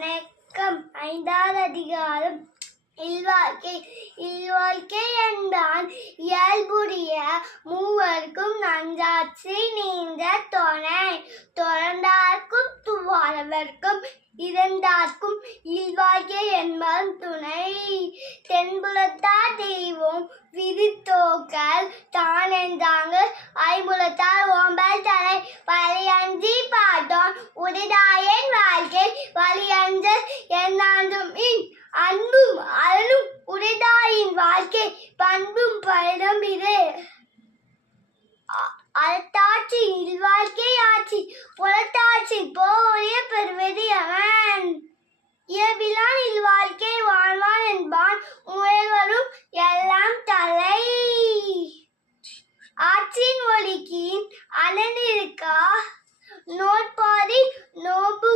வணக்கம். 5வது அதிகாரம் இல்வாழ்க்கை. இல்வாழ்க்கை என்றால் இயல்புடைய மூவர்க்கும் நஞ்சாட்சி நீண்ட துணை, துறந்தார்க்கும் துவாரவர்க்கும் இறந்தார்க்கும் இல்வாழ்க்கை என்பன் துணை. தென்புலத்தார் தெய்வம் விதித்தோக்கல் தானென்றாங்க, ஐம்புலத்தார் ஓம்பல் தலை வலியஞ்சி பார்த்தோன் உடைதாயன் வாழ்க்கை வலியஞ்சல் என்னாண்டும் அன்பும் அருளும் உடைதாயின் வாழ்க்கை பண்பும் பயனும் இது. அறத்தாட்சி இல்வாழ்க்கை ஆட்சி, புறத்தாட்சி போரிய பெறுவது அவன். இயல்பிலான் இல்வாழ்க்கை வாழ்வான் என்பான், முயல்வரும் எல்லாம் தலை. ஆட்சியின் ஒலிக்கின் அனனிருக்கா, நோற்பாரின் நோன்பு